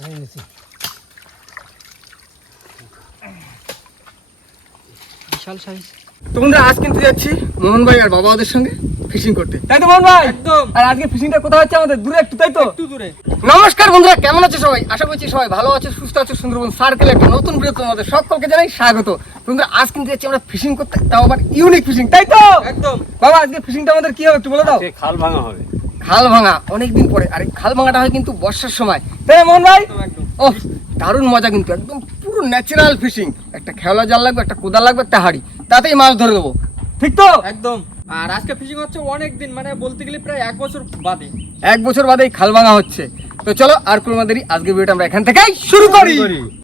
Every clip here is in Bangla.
ধরে নিছি। বিশাল সাইজ। তো বন্ধুরা আজ কিন্তু যাচ্ছি মোহন ভাই আর বাবা ওদের সঙ্গে ফিশিং করতে, তাই তো মোহন ভাই? একদম। আর আজকে ফিশিংটা কোথায় হচ্ছে? আমাদের দূরে একটু, তাই তো? একটু দূরে। নমস্কার বন্ধুরা, কেমন আছে সবাই? আশা করছি সবাই ভালো আছে, সুস্থ আছে। সুন্দরবন সার্কেল একটা নতুন ভিডিও তোমাদের সকলকে জানাই স্বাগত। বন্ধুরা আজ কিন্তু যাচ্ছি আমরা ফিশিং করতে, তাও আবার ইউনিক ফিশিং, তাই তো? একদম। বাবা আজকে ফিশিংটা আমাদের কি হবে একটু বলে দাও। খাল ভাঙা হবে। খাল ভাঙা অনেকদিন পরে, আর এই খাল ভাঙাটা হয় কিন্তু বর্ষার সময়, তাই না মোহন ভাই? একদম। ও দারুণ মজা কিন্তু, একদম পুরো ন্যাচারাল ফিশিং। একটা খেওলা জাল লাগবে, একটা কোদাল লাগবে, একটা হাঁড়ি, তাতেই মাছ ধরে দেবো, ঠিক তো? একদম। আর আজকে ফিশিং হচ্ছে অনেক দিন, মানে বলতে গেলে প্রায় 1 বছর বাদে। 1 বছর বাদে এই খাল ভাঙা হচ্ছে। তো চলো আর কোনো দেরি, আজকে ভিডিওটা আমরা এখান থেকেই শুরু করি।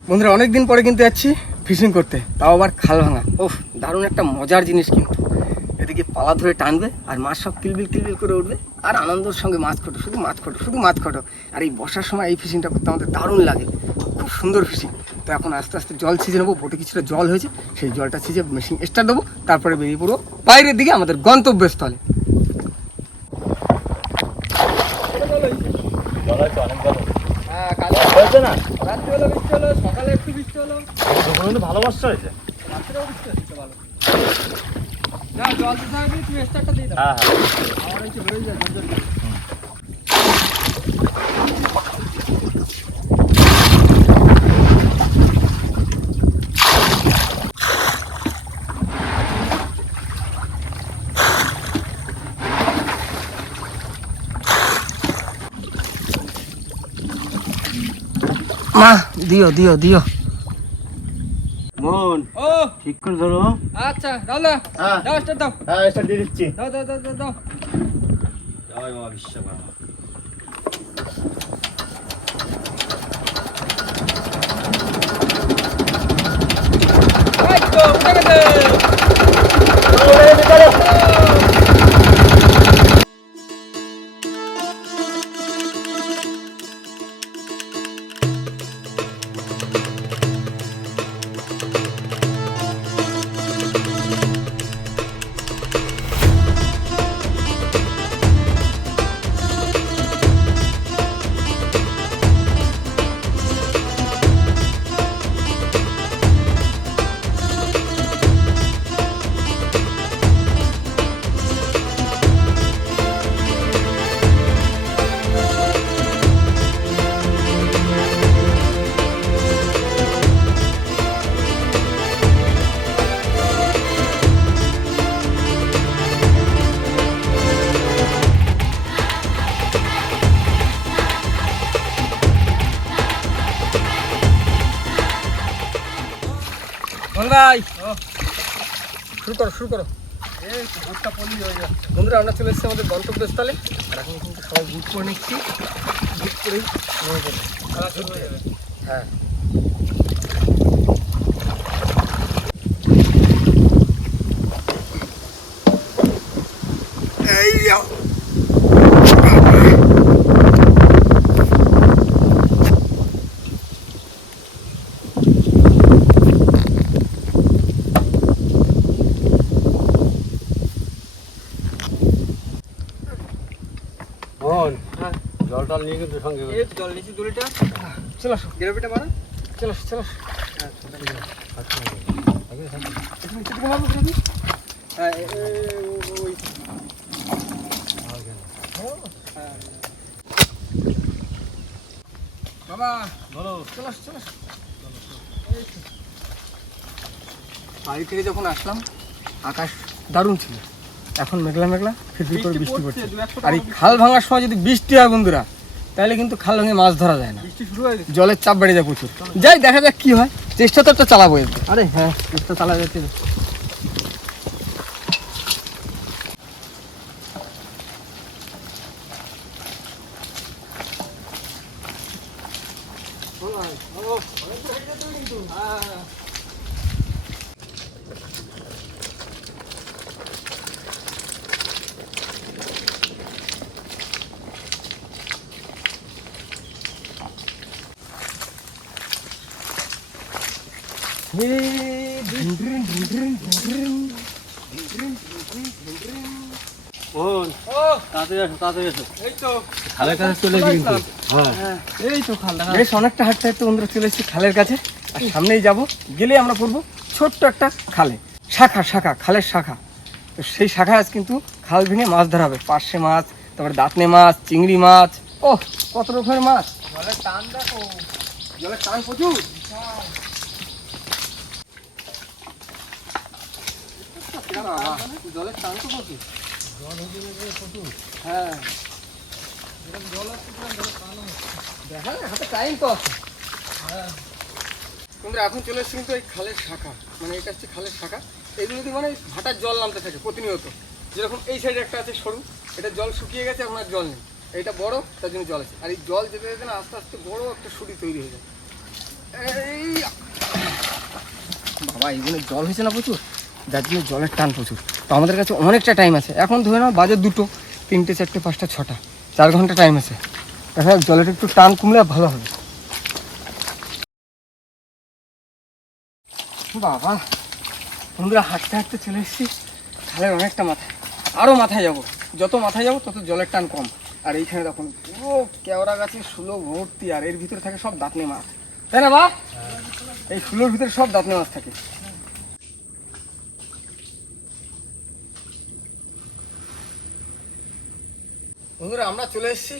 বন্ধুরা অনেকদিন পরে কিন্তু যাচ্ছি ফিশিং করতে, তাও আবার খাল ভাঙা। ওহ দারুণ একটা মজার জিনিস কিন্তু। এদিকে পালা ধরে টানবে আর মাছ সব কিলবিল কিলবিল করে উঠবে, আর আনন্দের সঙ্গে মাছ খোটো, শুধু মাছ খোটো, শুধু মাছ খোটো। আর এই বর্ষার সময় এই ফিশিংটা করতে আমাদের দারুণ লাগে, খুব সুন্দর ফিশিং। তো এখন আস্তে আস্তে জল ছিঁচে নেবো, বোটে কিছুটা জল হয়েছে, সেই জলটা ছিঁচে মেশিন স্টার্ট দেবো, তারপরে বেরিয়ে পড়বো বাইরের দিকে আমাদের গন্তব্যস্থলে। হ্যাঁ, কালকে হয়েছে না? রাত্রে হলো বৃষ্টি হলো, সকালে একটু বৃষ্টি হলো, কিন্তু ভালো বর্ষা হয়েছে। রাত্রেও বৃষ্টি হচ্ছে ভালো। না জল দিতে হবে, তুমি স্টারটা দিয়ে দাও। হ্যাঁ হ্যাঁ। আমার একটু বেরোয় যায় জল জল। মা দিও দিও দিও। মন ও ঠিক করে ধরো। আচ্ছা দাও দাও। হ্যাঁ। দাও স্টার দাও। হ্যাঁ এটা দিয়ে দিচ্ছি। দাও দাও দাও দাও দাও। জয় বাবা বিশ্বকর্মা। এই তো উঠে গেছে। মোহন ভাই শুরু করো শুরু করো। এই তো বুটটা পলি হয়ে যাচ্ছে। বন্ধুরা আমরা চলে এসেছি আমাদের গন্তব্যস্থলে, আর এখন কিন্তু সবাই বুট করে নিচ্ছি, বুট করেই নেমে যাবে। খেলা শুরু হয়ে যাবে। হ্যাঁ এই যাও। মন হ্যাঁ। জল টল নিয়ে কিন্তু সঙ্গে এই জল নিচে দুলিটা। চলে আসো গ্রেভিটা মারো। চলে আসো চলে আসো। হ্যাঁ ওই বাবা বলো। চলে আসো চলে আসো। বাড়ি থেকে যখন আসলাম আকাশ দারুণ ছিল, এখন মেঘলা মেঘলা ফিরফির করে বৃষ্টি পড়ছে। আর এই খাল ভাঙার সময় যদি বৃষ্টি হয় বন্ধুরা, তাহলে কিন্তু খাল ভেঙে মাছ ধরা যায় না, বৃষ্টি শুরু হয়ে গেছে। জলের চাপ বেড়ে যায় প্রচুর। যাই দেখা যাক কি হয়, চেষ্টা তো একটা চালাবো এতে। আরে হ্যাঁ চেষ্টা চালা যাচ্ছে। মন ও তাড়াতাড়ি এসো তাড়াতাড়ি এসো। এই তো খালের কাছে চলে গেছি কিন্তু। হ্যাঁ এই তো খাল দেখা বেশ অনেকটা হাঁটতে হাঁটতে বন্ধুরা চলে এসেছি খালের কাছে। আর সামনেই যাব, গেলে আমরা পড়বো ছোট্ট একটা খালে, শাখা খালের শাখা। তো সেই শাখায় আজ কিন্তু খাল ভেঙে মাছ ধরা হবে, পার্শে মাছ, তারপরে দাঁতনে মাছ, চিংড়ি মাছ, ও কত রকমের মাছ। জলের টান দেখো। জলের টান প্রচুর। জলের টান তো প্রচুর। হ্যাঁ দেখা যায় হাতে টাইম তো আছে। তোমরা এখন চলে এসছি কিন্তু এই খালের শাখা, মানে এটা হচ্ছে খালের শাখা। এগুলো যদি মানে ভাটার জল নামতে থাকে প্রতিনিয়ত, যেরকম এই সাইডে একটা আছে সরু, এটা জল শুকিয়ে গেছে, এখন আর জল নেই। এইটা বড়, তার জন্য জল আছে। আর এই জল যেতে যেতে না আস্তে আস্তে বড় একটা সুড়ি তৈরি হয়ে যায়। এই বাবা, এইগুলো জল হয়েছে না প্রচুর, যার জন্য জলের টান প্রচুর। তো আমাদের কাছে অনেকটা টাইম আছে, এখন ধরে নাও বাজে 2টো, 3টে, 4টে, 5টা, 6টা, 4 ঘন্টা টাইম আছে। দেখা যাক জলের একটু টান কমলে ভালো হবে। বাবা বন্ধুরা, হাঁটতে হাঁটতে চলে এসেছি খালের অনেকটা মাথায়। আরও মাথায় যাব, যত মাথায় যাব তত জলের টান কম। আর এইখানে দেখুন পুরো কেওড়া গাছের শুলো ভর্তি, আর এর ভিতরে থাকে সব দাঁতনে মাছ, তাই না বা? এই শুলোর ভিতরে সব দাঁতনে মাছ থাকে। বন্ধুরা আমরা চলে এসেছি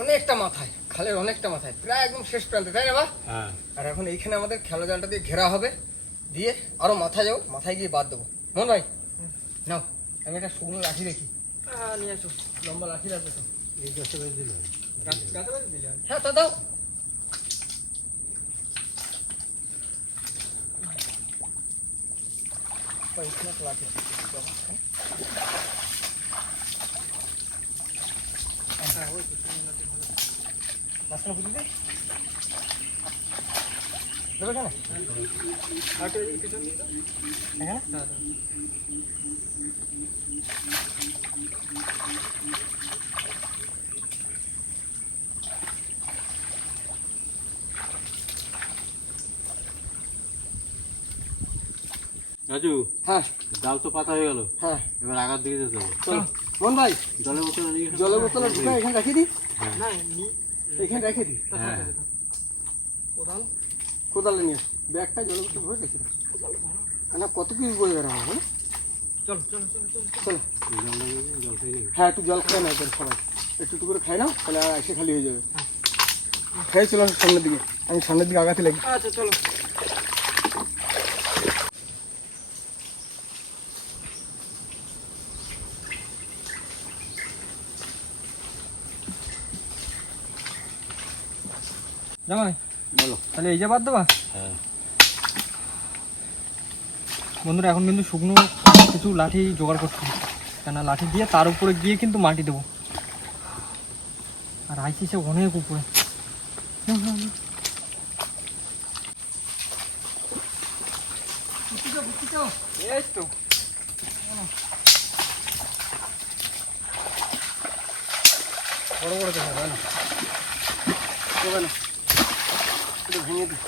অনেকটা মাথায়, খালের অনেকটা মাথায়, প্রায় একদম শেষ প্রান্তে, তাই না বা? হ্যাঁ আর এখন এইখানে আমাদের খেলা জালটা দিয়ে ঘেরা হবে, দিয়ে আরো মাথায় যাবো, মাথায় গিয়ে বাদ দেবো। মন ভাই নাও, আমি একটা শুকনো লাঠি দেখি। নিয়ে আসো। লম্বা লাঠি লাগবে তো? এই গাছটা বেশ দিল গাছে বাড়ি দিলে হয়। হ্যাঁ তা দাও। ভাই, এখানে একটা লাঠি আছে। হ্যাঁ ওই তো তুমি নাকি ভালো। মাঝখানে বুঝি দে দেবে কেন? আর তো এই পিছন দিয়ে দাও। এখানে দাও, দাও। রাজু, হ্যাঁ জাল তো পাতা হয়ে গেল, হ্যাঁ এবার আগার দিকে যেতে হবে। চলো মন ভাই, জলের বোতল নিয়ে এসো। জলের বোতল এখানে রাখিয়ে দিই, না নি এখানে রেখে দিই। হ্যাঁ কোদাল কোদালে নিয়ে আসো, ব্যাগটা জলের বোতল ভরে রেখে দাও। না কত কি বয়ে বেড়াবো, হ্যাঁ চলো চলো চলো চলো চলো। এই জল লাগিয়ে দিন, জল খেয়ে নিবি। হ্যাঁ একটু জল খাই না এবার সবাই, একটু একটু করে খাই নাও, তাহলে আর এসে খালি হয়ে যাবে। খেয়ে চলো সামনের দিকে, আমি সামনের দিকে আগাতে লাগি। আচ্ছা চলো। জামাই বলো। তাহলে এই যে বাদ দেবা। হ্যাঁ বন্ধুরা এখন কিন্তু শুকনো কিছু লাঠি জোগাড় করতে হবে, কেন লাঠি দিয়ে তার উপরে গিয়ে কিন্তু মাটি দেবো। আর আইসি সে অনেক উপরে। এই তো বড় বড় দেখা যায় না, দেবে না, একটু ভেঙে দিই।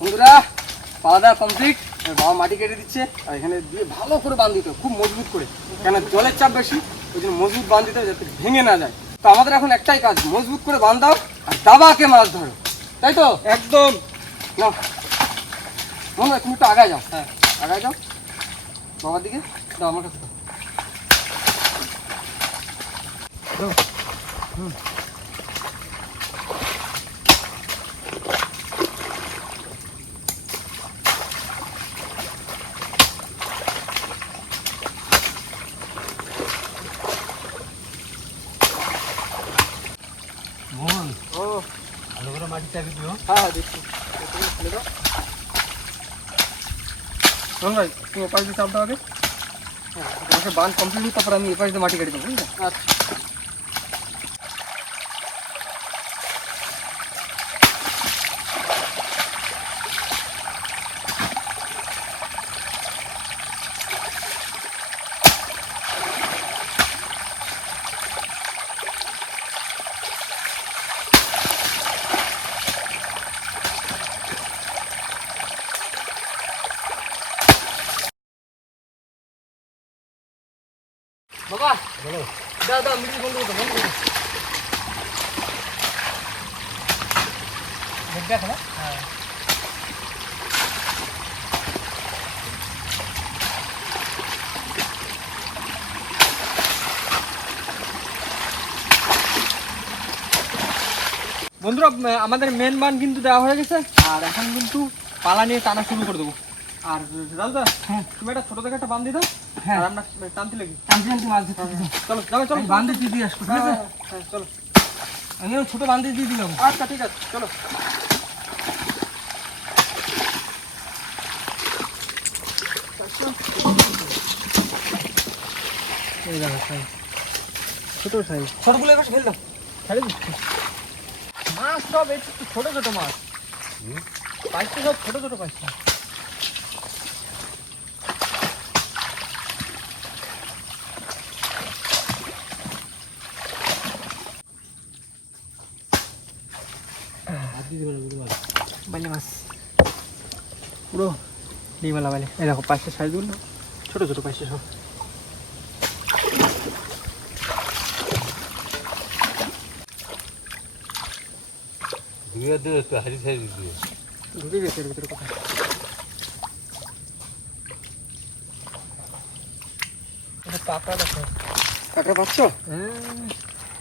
বন্ধুরা পাওয়া দাওয়া কমপ্লিট, বাবা মাটি কেটে দিচ্ছে, আর এখানে দিয়ে ভালো করে বাঁধ দিতে হবে, খুব মজবুত করে, কেন জলের চাপ বেশি, ওই জন্য মজবুত বাঁধ দিতে হবে যাতে ভেঙে না যায়। তো আমাদের এখন একটাই কাজ, মজবুত করে বাঁধ দাও আর দাবাকে মাছ ধরো, তাই তো? একদম। না মনে হয় তুমি একটু আগায় যাও, হ্যাঁ আগায় যাও বাবার দিকে, দাও আমার কাছে দাও। দাও। হুম। মোহন, ও ভালো করে মাটি চাপি দিও। হ্যাঁ হ্যাঁ দেখছি, একটু করে খুলে দাও। শোন ভাই, তুমি ওপাশ দিয়ে চাপ দাও আগে, হ্যাঁ তোমাকে বাঁধ কমপ্লিট, তারপর আমি এপাশ দিয়ে মাটি কেটে দেবো, বুঝলে? আচ্ছা। বাবা বলো দাও দাও মিষ্টি বন্ধ করো বন্ধ করো দেখ না হ্যাঁ বন্ধুরা আমাদের মেন বান কিন্তু দেওয়া হয়ে গেছে, আর এখন কিন্তু পালা নিয়ে টানা শুরু করে দেবো। আর দাদা হ্যাঁ তুমি একটা ছোট থেকে একটা বান দিয়ে দাও, হ্যাঁ আর আমরা টানতে লাগি। টানতে টানতে মাছ ধরতে হবে। চলো যাবে, চলো আমি বান্ধে দিয়ে আসবো ঠিক আছে হ্যাঁ, চলো। আমিও ছোট বান্ধে দিয়ে দিলাম আচ্ছা ঠিক আছে, চলো। এই দেখো সাইজ ছোট সাইজ ছোটগুলো এবার ফেল দাও ছেড়ে দিচ্ছি। মাছ সব একটু ছোট ছোট মাছ, পাইছে সব ছোট ছোট পাইছে। হাত দিতে পারে বুড়ো মাছ বাইলে মাছ পুরো ডিমেলা বাইলে। এই দেখো পাইছে সাইজগুলো ছোট ছোট পাইছে সব। দুইয়া দিয়ে একটু হাড়ি সাইজ দিয়ে ঢুকে গেছে এর ভিতরে কোথায়। এটা কাঁকড়া দেখো, কাঁকড়া পাচ্ছ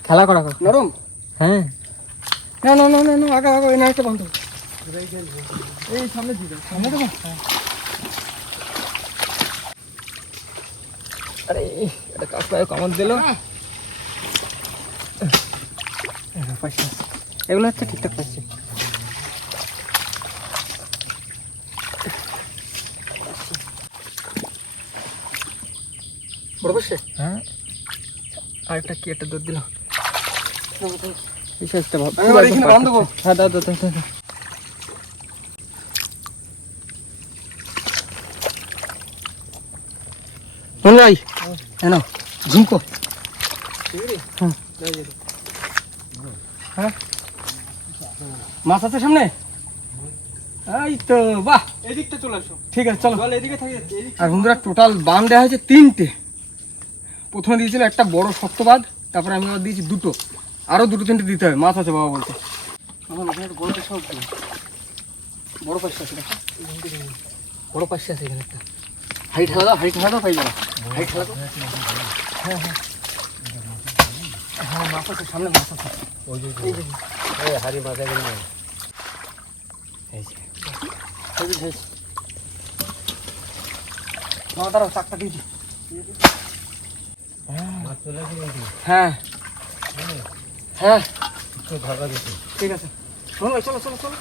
খেলা করা কাঁকড়া। নরম হ্যাঁ না না না না না আগা আগা এই নাইটটা বন্ধ এই সামনে দিয়ে দাও, সামনে দেবো আরে এটা কাঁকড়া কামড় দিল। পাইছে এগুলো হচ্ছে ঠিকঠাক পাইছে। বড় পাশে হ্যাঁ আর একটা কি একটা দুধ দিল, এই সাইজটা ভাব। আমি আবার এখানে বাঁধ দেবো। হ্যাঁ দাও দাও দাও দাও। মনে যাই হ্যাঁ না ঝুমকো হুম। হ্যাঁ মাছ আছে সামনে এই তো বাহ এদিকটা চলে আসো, ঠিক আছে চলো জল এদিকে থাকে যাচ্ছে, এদিক। আর বন্ধুরা টোটাল বান দেওয়া হয়েছে 3টে। প্রথমে দিয়েছিল একটা বড় শক্ত বাঁধ, তারপরে আমি আবার দিয়েছি 2টো, আরও 2-3টে দিতে হবে। মাছ আছে বাবা বলছে আমার মাথায় একটা বড় পাশা উঠবে, বড় পাশা আছে দেখো বড় পাশা আছে এখানে একটা। হাইট ঠেলা দাও, হাইট ঠেলা দাও, পাই যাবে হাইট ঠেলা দাও। হ্যাঁ হ্যাঁ হ্যাঁ মাছ আছে সামনে, মাছ আছে ওই যে এই যে এই হাড়ি মাথায় গেল এই যে এই যে মাছ দাঁড়াও চাকটা দিয়েছি মাছ চলে আসে নাকি হ্যাঁ হ্যাঁ একটু ধরা দিতে ঠিক আছে শোনো ভাই চলো চলো চলো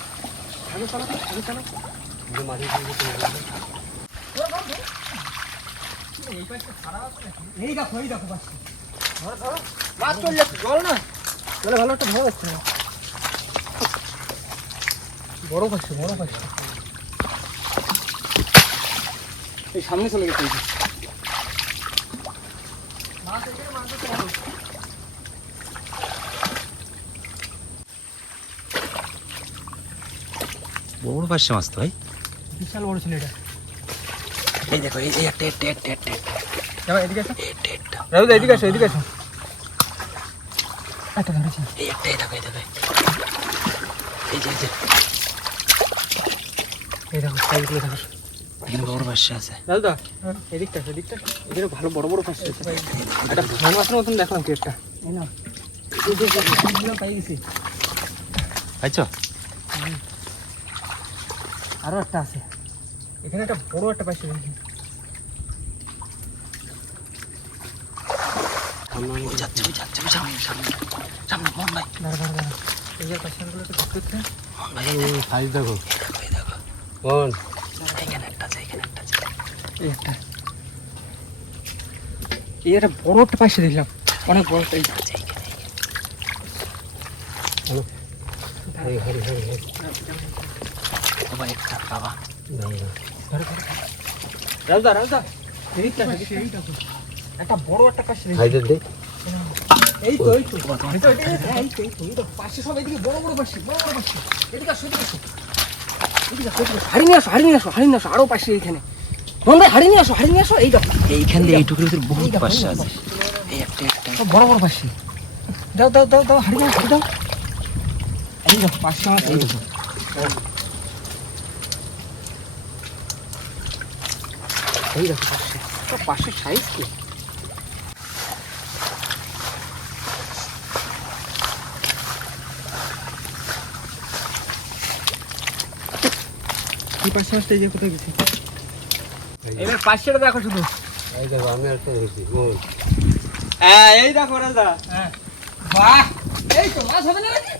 আগে চলো আগে চলো যে মাটি দিয়ে দিতে এই দেখো পাচ্ছি মাছ চলে যাচ্ছে, জল না চলে ভালো একটা ভালো যাচ্ছে না বড় পাচ্ছি এই সামনে চলে গেছে এই যে। বড় পাশে মাছ তো ভাই বিশাল বড় ছিল এটা এই দেখো এই যে একটা যাও এদিকে আসো, রাজু দা এদিকে আসো, এদিকে আসো। একটা ধরেছি এই একটা এই দেখো এই যে এই দেখো সাইজগুলো দেখো এখানে বড় পাশে আছে রাজু দা এদিকটা আসো, এদিকটা। এদের ভালো বড় বড় পাশে আছে একটা ফোন মাছের মতন দেখলাম কি একটা। এই না এই যে সাইজগুলো পাই গেছি আচ্ছা আরো একটা আছে এখানে একটা বড় একটা পাইছে দেখি। সামনে মন ভাই দাঁড়া এই যে পাইছেগুলো একটু ধরতে হচ্ছে। ভাই সাইজ দেখো কোন এই একটা বড় একটা পাইছে দেখলাম অনেক বড় সাইজ হাড়ি বাবা একটা বাবা রাজু দা এইটা একটা বড় একটা পাইছে দেখলাম। হাইদের দেখ এই তো এই তো এই তো পাশে সব এদিকে বড় বড় পাশে এদিকে আসো হাড়ি নিয়ে আসো আরো পাশে এইখানে মন ভাই হাড়ি নিয়ে আসো এই দেখো এইখান দিয়ে এইটুকুর ভিতরে বহুত এই দেখো, পাশে এই আছে দেখো। সব বড় বড় পাশি। দাও দাও দাও দাও, হাড়ি দাও, হাড়ি দাও। এই দেখো পাঁচটা মাছ, এই দেখো। এই দেখো পাশে, সব পাশের সাইজ কি? এই পাঁচশো মাছটা এই যে কোথায় গেছে? এবার পাশেটা দেখো শুধু। এই দেখো আমি একটা ধরেছি ওই হ্যাঁ এই দেখো রাজা। হ্যাঁ, বাহ, এই তো মাছ হবে না নাকি?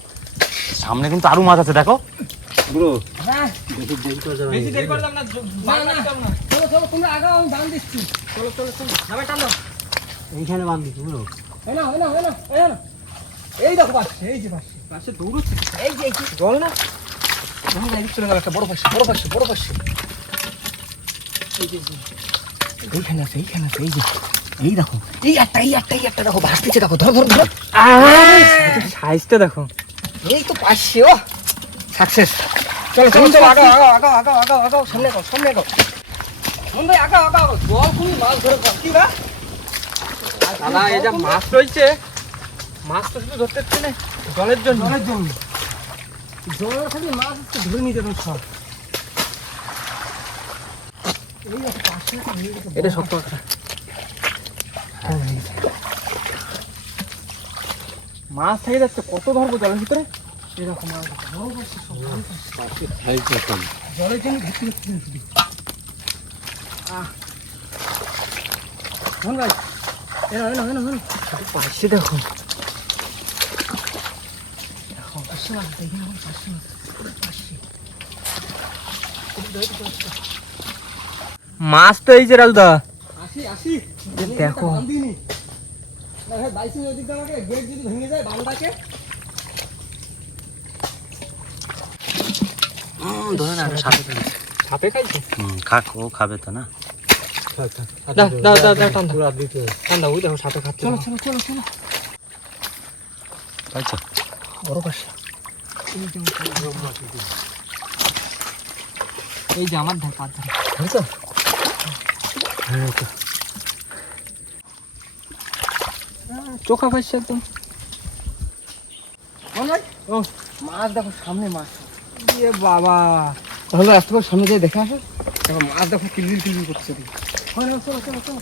সামনে কিন্তু আরো মাছ আছে দেখো। ব্রো হ্যাঁ, বেশি দেরি করে যাবে বেশি দেরি করলাম না, না না, চলো চলো, তোমরা আগাও, আমি বান দিচ্ছি। চলো চলো চলো, নামে টানো। এইখানে বান্ধি ব্রো। হয় না হয় না হয় না হয় না। এই দেখো পাশে, এই যে পাশে, পাশে দৌড়চ্ছে। এই যে জল না, চলে গেল একটা বড় পাশে, বড় পাশে, বড় পাশে। এইখানে আছে, এইখানে আছে, এই যে, এই দেখো, এই একটা দেখো, ভাসতেছে দেখো, ধরো ধরো ধরো। সাইজটা দেখো। এই তো পাশে, ও সাকসেস। চলো চলো চলো, আগাও আগাও আগাও আগাও আগাও আগাও, সামনে আগাও সামনে আগাও। মন ভাই আগাও আগাও, জল খুবই মাছ ধরে পাও, কি বা? দাদা এই যা মাছ রয়েছে, মাছ তো শুধু ধরতে পারছে না, জলের জন্য। জলের জন্য, জল খালি মাছ একটু ধরে নিতে পারো সব। এই দেখো পাশে একটা হয়ে গেছে, এটা শক্ত কথা। মাছ থেকে যাচ্ছে, কত ধরবো জলের ভিতরে? এরকম মাছ আছে, বড় পাশে সব, বড় পাশে। পাশে সাইজ দেখুন জলের জন্য ঘুরতে ঘুরতে শুধু। মন ভাই, এনো এনো এনো এনো, পাশে দেখো। দেখো পাশে মাছ, দেখি না পাশে মাছ, পাশে। মাছ তো এই যে রাজদা। আসি আসি, দেখো। বান্ধিনি না ভাই, বাইসে ওদিকে আমাকে গেট যদি ভেঙে যায় বান্ধাকে। ধরে না সাথে সাপে খাইছে? খাক, ও খাবে তো না। দাও দাও দাও দাও, টান দাও, পুরা দিতে টান দাও, ওই দেখো সাপে খাচ্ছে। চলো চলো চলো চলো, পাইছো? বড় পাশে। এই যে আমার ধার, পাঁচ ধার। বুঝছো? চোখা পাইছে একদম। মন ভাই, ও মাছ দেখো সামনে মাছ। ইয়ে বাবা, তাহলে আসতে পারো, সামনে যেয়ে দেখে আসো। দেখো মাছ দেখো কিলবিল কিলবিল করছে। হয় না, চলো চলো চলো।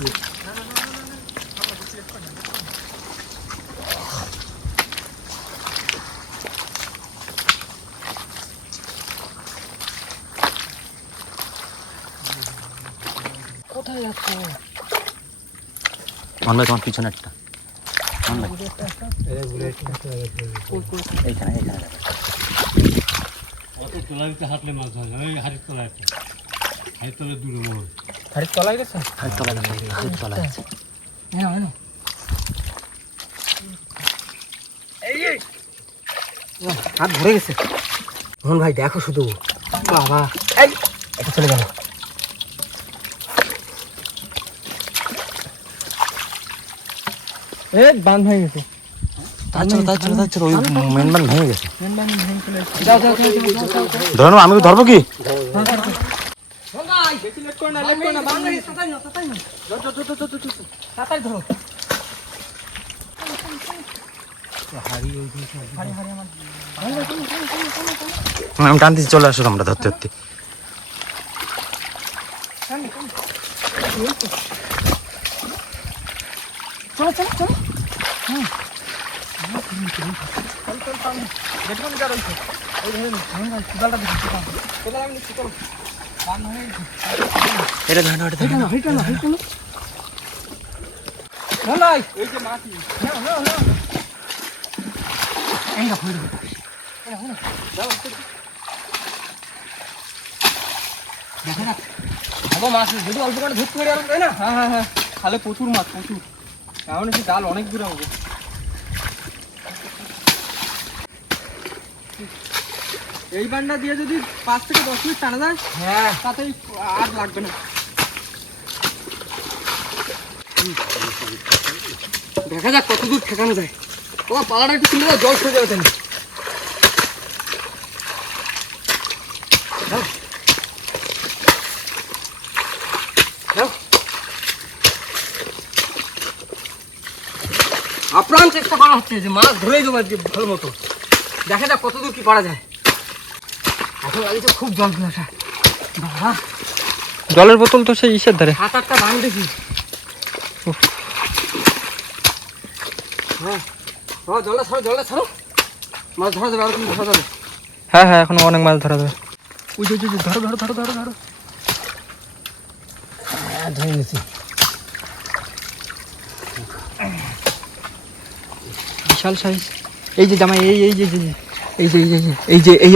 কোথায় যাচ্ছ? মন ভাই তোমার পিছনে একটা, মন ভাই এরা ঘুরে এইখানে এইখানে অত তোলা দিতে হাঁটলে মাছ হয় না। ওই হাড়ির তলা একটা, হাড়ির তলা দূরে মনে হাড়ির তলায় গেছে। হাত তলা দেখো, হাত তলা আছে। এনো এনো, হাত ভরে গেছে। মোহন ভাই দেখো শুধু, বাবা, এই এটা চলে গেল। এ বান ভেঙে গেছে। তার ওই মেন বান ভেঙে গেছে। মেন বান ভেঙে চলে এসেছে। যাও যাও যাও যাও যাও যাও। ধরো আমি ধরবো কি? মোহন ভাই, বেশি লেট করে না, লেট করে না, বান ভেঙে গেছে। তাড়াতাড়ি নাও, তাড়াতাড়ি নাও। তাড়াতাড়ি ধরো। আমি টানতেছি, চলে আসো আমরা ধরতে ধরতে। চলো চলো চলো। দেখুন যা রয়েছে। ওই ধরুন, মোহন ভাই কুদালটা দেখুন, কোদাল আমি নিচ্ছি, চলো। বান ভেঙে গেছে। এটা ধরে নাও, এটা ধরে নাও। হাইটা না, হাইটা না। মোহন ভাই, এই যে মাটি। নাও নাও নাও। এই দেখো, এই দেখো। দেখো না, ভালো মাছ, যদি অল্প করে ধরতে পারি আরো, তাই না? হ্যাঁ হ্যাঁ হ্যাঁ, খালে প্রচুর মাছ, প্রচুর। এমন কি জাল অনেক দূরে হবে। এই বান্ডা দিয়ে যদি 5 থেকে 10 মিনিট টানা যায়, হ্যাঁ, তাতেই আর লাগবে না। দেখা যাক কত দূর ঠেকানো যায়। তোমার পালাটা একটু তুলে দাও, জল সরে যাবে তাহলে। দাও। দাও। আপ্রাণ চেষ্টা করা হচ্ছে যে মাছ ধরেই দেবো আজকে ভালো মতো। দেখা যাক কতদূর কি পারা যায়। এখন লাগছে খুব জল পিয়াসা। বাবা, জলের বোতল তো সেই ইসের ধারে। 7-8টা বান দেখি। হ্যাঁ, জলটা ছাড়ো। মাছ ধরা যাবে, আর কিন্তু ধরা যাবে। হ্যাঁ হ্যাঁ, এখন অনেক মাছ ধরা যাবে। ওই যে ধরো। হ্যাঁ ধরে নিছি। বিশাল সাইজ। এই যে জামাই, এই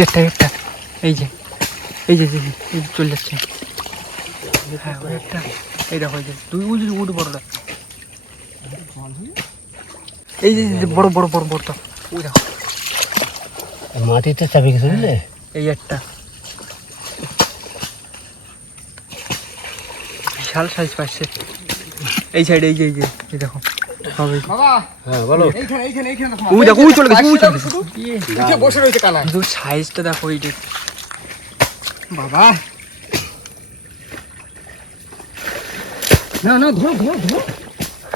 একটা চলে যাচ্ছে। হ্যাঁ, ওই একটা, এই দেখো, এই যে তুই উঠে বড়টা, এই যে বড়টা, ওই দেখো মাটিতে চাপে গেছে বুঝলে? এই একটা বিশাল সাইজ পাচ্ছে। এই সাইডে এই দেখো হবে। বাবা, হ্যাঁ বলো। এইখানে দেখো। ওই দেখো, ওই চলে গেছে। উঠে বসে রয়েছে কানা। কিন্তু সাইজটা দেখো এই যে। বাবা, না ধরো।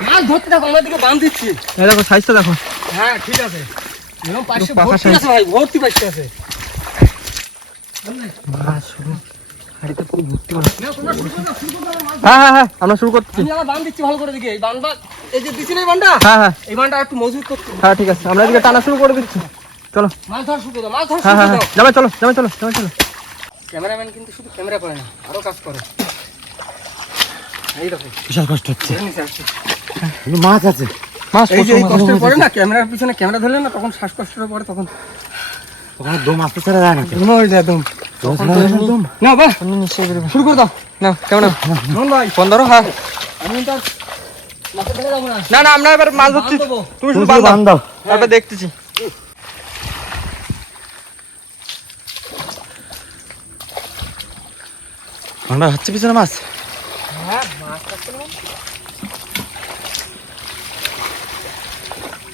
মাছ ধরতে দেখো, আমার দিকে বাঁধ দিচ্ছি। এই দেখো সাইজটা দেখো। হ্যাঁ ঠিক আছে, এরকম পাশে পাকা ভর্তি size। আছে ভাই, ভর্তি পাশে আছে। মাছ শুরু, হাড়িতে খুব ভর্তি করে। না, তোমরা শুরু করো, আমার মাছ হ্যাঁ, আমরা শুরু করছি। আমি আবার বাঁধ দিচ্ছি ভালো করে দিকে। এই বাঁধটা, এই যে দিছি না এই বাঁধটা, হ্যাঁ, এই বাঁধটা একটু মজবুত করতে। হ্যাঁ ঠিক আছে, আমরা এদিকে টানা শুরু করে দিচ্ছি। চলো। মাছ ধরা শুরু করে দাও, মাছ ধরা হ্যাঁ, শুরু করে দাও। জামাই চলো। ক্যামেরাম্যান কিন্তু শুধু ক্যামেরা করে না, আরো কাজ করে। এই দেখো, বিশাল কষ্ট হচ্ছে। এই নিচে আসছে। কিন্তু মাছ আছে। মাছ এই যে এই কষ্টের পরে না, ক্যামেরার পিছনে ক্যামেরা ধরলে না, তখন শ্বাসকষ্টের পরে তখন ওখানে দম আসতে ছাড়া যায় না। ঘুমো হয়ে যায় একদম। না বাহ, নিশ্চয়ই বেরোবে। শুরু করে দাও। না কেমন মোহন ভাই, ফোন ধরো। হ্যাঁ, আমি তো আর মাছে ধরে যাবো না। না আমরা এবার মাছ ধরছি, বাঁধ দেবো। তুমি শুধু তুমি বাঁধ দাও, দাও। তারপর দেখতেছি। আমরা হচ্ছে পিছনে মাছ। হ্যাঁ, মাছ থাকছে না।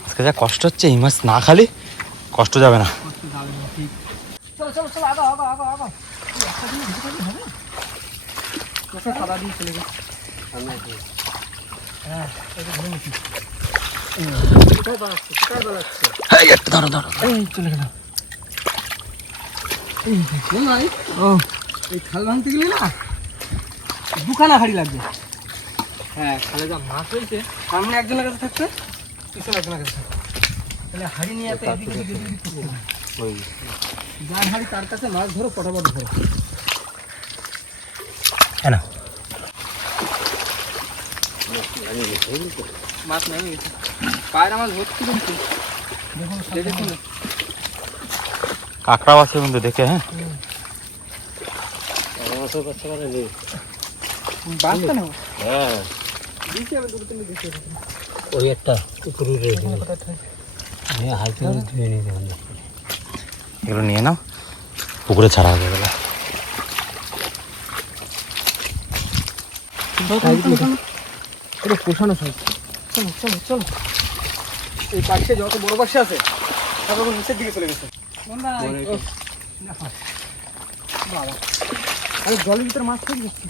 আজকে যা কষ্ট হচ্ছে, এই মাছ না খালি কষ্ট যাবে না। চলো, আগা। সাদা দিয়ে চলে গেছে। হ্যাঁ, এই যে ধরে নিচ্ছি। কোথায় বাড়াচ্ছে? এই একটা ধরো। এই চলে গেল। মোহন ভাই, এই খাল ভাঙতে গেলে না, দুখানা হাড়ি লাগবে। হ্যাঁ, খালে যা মাছ হয়েছে। সামনে একজনের কাছে থাকছে, পিছনে একজনের কাছে থাকছে। তাহলে হাড়ি নিয়ে এত এদিক ওদিক করতে হবে। যার হাড়ি তার কাছে মাছ ধরো, পটাপট ধরো। হ্যাঁ না, মাছ নেমে গেছে, পায়রা মাছ ভর্তি কিন্তু। দেখুন, কাঁকড়াও আছে কিন্তু দেখে। হ্যাঁ, বাঁচতে না হ্যাঁ দিয়েছি আমি, দুটো তিনটে দিয়েছি। ওই একটা পুকুরে এগুলো নিয়ে নাও, পুকুরে ছাড়া হবে এগুলো। এটা পোষানো সাইজ। চলো। এই পাশে যত বড় পাশে আছে, সব এখন নিচের দিকে চলে গেছে। বাবা, আমি জলের ভিতরে মাছ থেকে দিচ্ছি।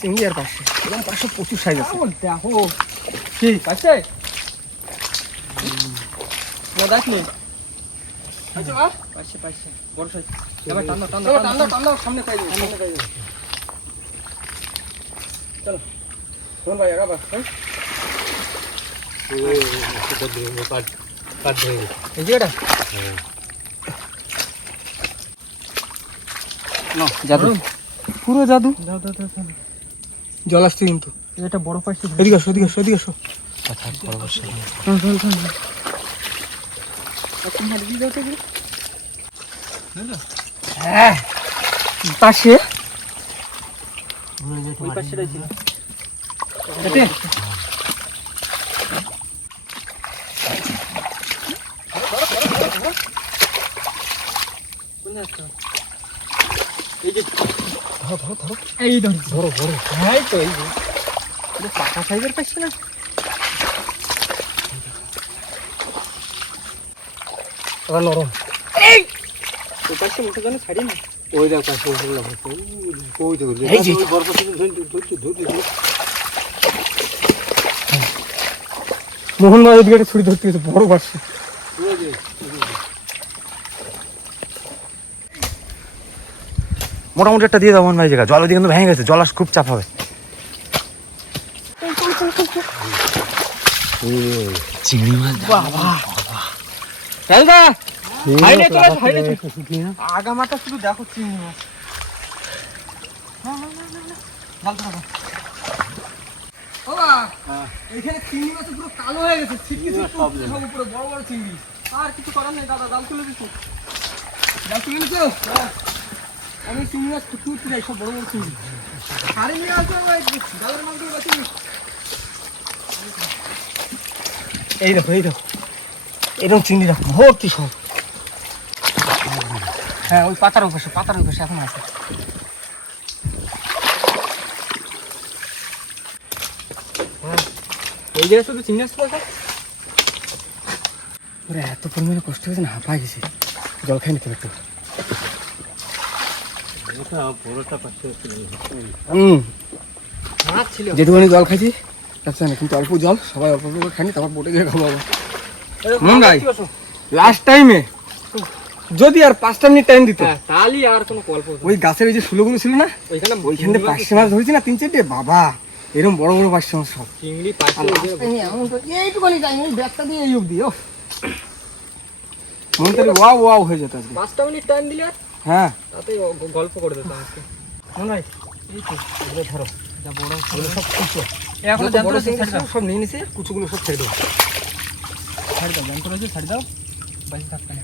চিংড়ি আর পাশে, এরকম পাশে প্রচুর সাইজ আছে। দেখো কি পাশে? দেখলি পাশে পাশে বড় সাইজ। এবার টান টান সামনে পাই যাবে, চলো কোন ভাই আগা বাস। এই জায়গাটা জাদু, পুরো জাদু। দাও। জল আসছে কিন্তু। এটা বড় পাশে। এদিকে আসো। হ্যাঁ, পাশে ওই পাশেটাই ছিল। এতে এই যে ধরো। এই ধরো। হ্যাঁ, তো এই যে এটা পাকা সাইজের পাশে না। আবার নরম। ওই পাশে মোটা জানে ছাড়ি না। ওই দেখ পাশে ওই এই যে। মোহন ভাই ওদিকে একটা ছুরি ধরতে গেছে, বড় পার্শ্বে। মোটামুটি একটা দিয়ে দাও মন ভাই জায়গা, জল ওদিকে কিন্তু ভেঙে গেছে, জল আর খুব চাপ হবে। চিংড়ি মাছ খেলদা হাইলে চলে আসো, হাইলে চলে আসো। আগামাটা শুধু দেখো চিংড়ি মাছ। বাবা এখানে চিংড়ি মাছ পুরো কালো হয়ে গেছে, ছিটকি ছিটকি উঠছে সব উপরে, বড় বড় চিংড়ি। আর কিছু করার নেই দাদা, জাল তুলে দিচ্ছি। জাল তুলে নিছো? আমি চিংড়ি মাছ খুঁজতে উঠতে যাই, সব বড় বড় চিংড়ি। শাড়ি নিয়ে আসো, জালের মাছ দিয়ে বাঁচিয়ে। এই দেখো, এই দেখো, এরকম চিংড়ি দেখো ভর্তি সব। হ্যাঁ ওই পাতার ওপাশে, পাতার ওপাশে এখন আছে। এই জায়গায় শুধু চিংড়ি মাছ পড়ে। ওরা এত পরিমাণে কষ্ট হয়েছে না, হাঁপায় গেছে। জল খাই নিতে হবে একটু। মাছ ছিল যেটুখানি জল খাইছি আচ্ছা না, কিন্তু অল্প জল, সবাই অল্প অল্প করে খাইনি, তারপর বোটে গিয়ে খাবো আবার। ভাই লাস্ট টাইমে যদি আর 5টা মিনিট টাইম দিত, তাহলে আর কোনো গল্প হতো না। ওই গাছের ওই যে শুলোগুলো ছিল না, ওইখানে ওইখানে পার্শে মাছ ধরেছি না 3-4টে, বাবা এরকম বড় বড় পার্শে মাছ সব। চিংড়ি আর পাইছে last time এ এমন করে এইটুখানি টাইম, ওই ব্যাগটা দিয়ে এই অবধি, ও মন তাহলে ওয়াও ওয়াও হয়ে যেত আজকে। 5টা মিনিট টাইম দিলে আর হ্যাঁ তাতে গল্প করে দিতাম আজকে। মন ভাই এই তো এগুলো ধরো, যা বড় এগুলো সব কুচো, এখন যত বড় চিংড়ি ছিল সব নিয়ে নিছে, কুচোগুলো সব ছেড়ে দেবো। ছাড়ি দাও, যন্ত্র রয়েছে ছাড়ি দাও, বাইরে থাকবে না।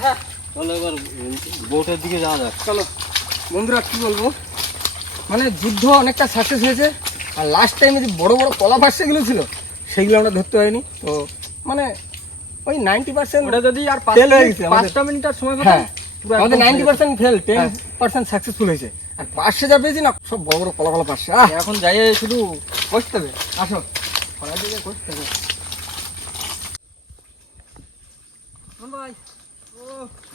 হ্যাঁ চলো এবার বোটের দিকে যাওয়া যাক। চলো বন্ধুরা, কি বলবো, মানে যুদ্ধ অনেকটা সাকসেস হয়েছে। আর লাস্ট টাইমে যে বড় বড় কলা পার্শ্বেগুলো ছিল সেগুলো আমরা ধরতে হয়নি, তো মানে ওই 90% ওটা যদি আর fail হয়ে গেছে আমাদের। 5টা মিনিট আর সময় পেতাম, হ্যাঁ পুরো আমাদের একদম 90% ফেল, 10% সাকসেসফুল হয়েছে। আর পার্শ্বে যা পেয়েছি না, সব বড় বড় কলা কলা পার্শ্বে। এখন যাই শুধু বসতে হবে, আসো কলার দিকে বসতে হবে। ভাই ও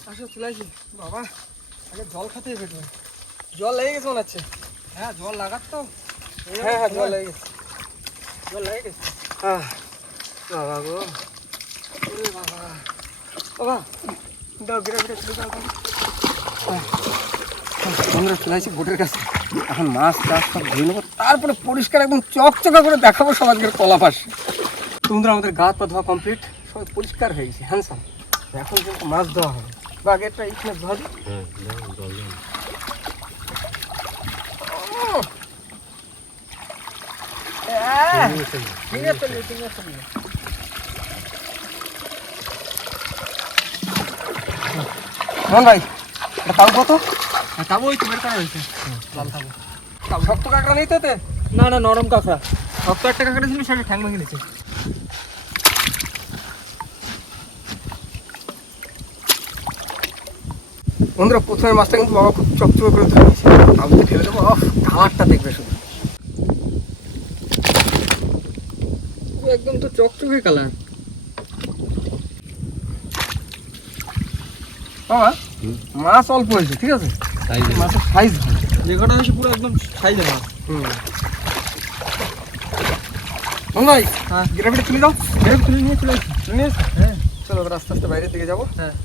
আসো, চলে আসি। বাবা আগে জল খেতে হবে, জল লেগে গেছে মনে হচ্ছে। হ্যাঁ জল লাগাত তো। হ্যাঁ হ্যাঁ জল লেগে গেছে। জল লাগে গেছে। বাবা গো, ওরে বাবা, বাবা দাও গিরা গিরা চলে যাও। আমরা চলে আসি বোটের কাছে, এখন মাছ টাছ সব ধুয়ে নেবো, তারপরে পরিষ্কার একদম চকচকা করে দেখাবো সব আজকের কলা পাশে। তোমরা আমাদের গা পা ধোয়া কমপ্লিট, সবাই পরিষ্কার হয়ে গেছে, হ্যান্ডসাম। এখন কিন্তু মাছ ধোয়া হবে, বা আগেরটা এইখানে ধোয়া দিই। ঠিক আছে ঠিক আছে। মন ভাই এটা তাও কত? তাবো ওই তো বের করা হয়েছে, লাল তাবো। শক্ত কাঁকড়া নেই তো এতে? না না, নরম কাঁকড়া। শক্ত একটা কাঁকড়া ছিল, সেটা ঠ্যাং ভেঙে দিয়েছে। বন্ধুরা প্রথমে মাছটা কিন্তু বাবা খুব চকচকে করে ধরে দিয়েছে, আমি ফেলে দেবো। কালারটা দেখবে শুধু, একদম তো চকচকে কালার। বাবা মাছ অল্প হয়েছে, ঠিক আছে, মাছের সাইজ ভালো। যে কটা হয়েছে পুরো একদম সাইজে মাছ। ভাই হ্যাঁ গ্রাভিটা তুলে দাও, গ্রেভ তুলে নিয়ে চলে আসি। তুলে নিয়ে এসো? হ্যাঁ চলো এবার আস্তে আস্তে বাইরের দিকে যাবো। হ্যাঁ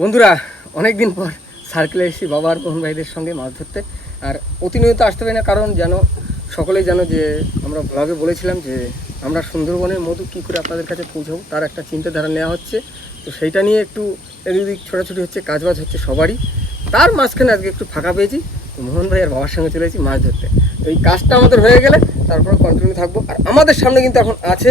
বন্ধুরা অনেকদিন পর সার্কেলে এসেছি বাবা আর মোহন ভাইদের সঙ্গে মাছ ধরতে। আর প্রতিনিয়ত আসতে পারি না, কারণ যেন সকলেই জানো যে আমরা ব্লগে বলেছিলাম যে আমরা সুন্দরবনের মধু কী করে আপনাদের কাছে পৌঁছাবো, তার একটা চিন্তাধারা নেওয়া হচ্ছে। তো সেইটা নিয়ে একটু এদিক ছোটাছুটি হচ্ছে, কাজবাজ হচ্ছে সবারই। তার মাঝখানে আজকে একটু ফাঁকা পেয়েছি, তো মোহন ভাই আর বাবার সঙ্গে চলে এসেছি মাছ ধরতে। তো এই কাজটা আমাদের হয়ে গেলে তারপরে কন্টিনিউ থাকবো। আর আমাদের সামনে কিন্তু এখন আছে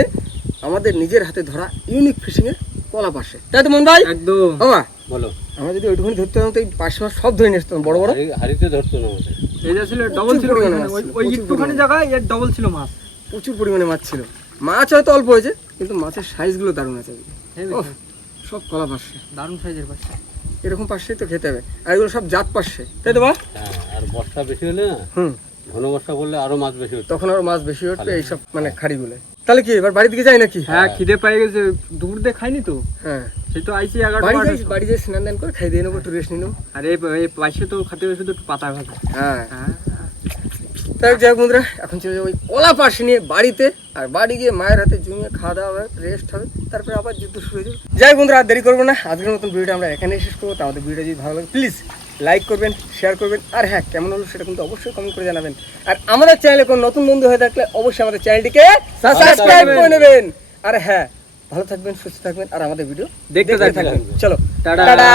আমাদের নিজের হাতে ধরা ইউনিক ফিশিংয়ের কলা পাশে, তাই তো মোহন ভাই? একদম। বাবা বলো, আমরা যদি ওইটুকুনি ধরতে পারতাম তো এই পাশে মাছ সব ধরে নিয়ে আসতাম, বড় বড়। হাড়িতে ধরতো না আমাদের। এই যা ছিল ডবল ছিল, পরিমাণে ওখানে মাছ ছিল, ওই প্রচুর একটুখানি পরিমাণে। জায়গায় এর ডবল ছিল মাছ। প্রচুর পরিমাণে মাছ ছিল, মাছ হয়তো অল্প হয়েছে কিন্তু মাছের সাইজগুলো দারুণ আছে। ওহ, সব কলা পাশে, দারুণ সাইজের পাশে। এরকম পাশেই তো খেতে হবে। আর এগুলো সব জাত পাশে, তাই তো বা? হ্যাঁ, আর বর্ষা বেশি হলে না হুম, ঘন বর্ষা করলে আরো মাছ বেশি হচ্ছে। তখন আরো মাছ বেশি উঠবে এইসব মানে খাড়িগুলো। তাহলে কি এবার বাড়ি দিকে যাই নাকি? হ্যাঁ খিদে পেয়ে গেছে, দুপুর দিয়ে খাইনি তো, হ্যাঁ সেই তো আইসি বাড়ি যাই স্নান দান করে খাই দিয়ে নেবো, একটু রেস্ট নিয়ে নেবো। আরে এই পাশে তো খাতে হবে শুধু একটু পাতা ভাজা। হ্যাঁ হ্যাঁ তাই যাই হোক বন্ধুরা, এখন চলে যাবো ওই কলা পাশ নিয়ে বাড়িতে, আর বাড়ি গিয়ে মায়ের হাতে জমিয়ে খাওয়া দাওয়া হবে, রেস্ট হবে, তারপরে আবার যুদ্ধ শুরু হয়ে যাবে। যাই বন্ধুরা, আর দেরি করবো না, আজকের মতন ভিডিওটা আমরা এখানেই শেষ করবো। তো আমাদের ভিডিওটা যদি ভালো লাগে প্লিজ লাইক করবেন, শেয়ার করবেন, আর হ্যাঁ কেমন হলো সেটা কিন্তু অবশ্যই কমেন্ট করে জানাবেন। আর আমাদের চ্যানেলে কোনো নতুন বন্ধু হয়ে থাকলে অবশ্যই আমাদের চ্যানেলটিকে সাবস্ক্রাইব করে নেবেন। আর হ্যাঁ ভালো থাকবেন, সুস্থ থাকবেন, আর আমাদের ভিডিও দেখতে থাকবেন। চলো টাটা। টাটা।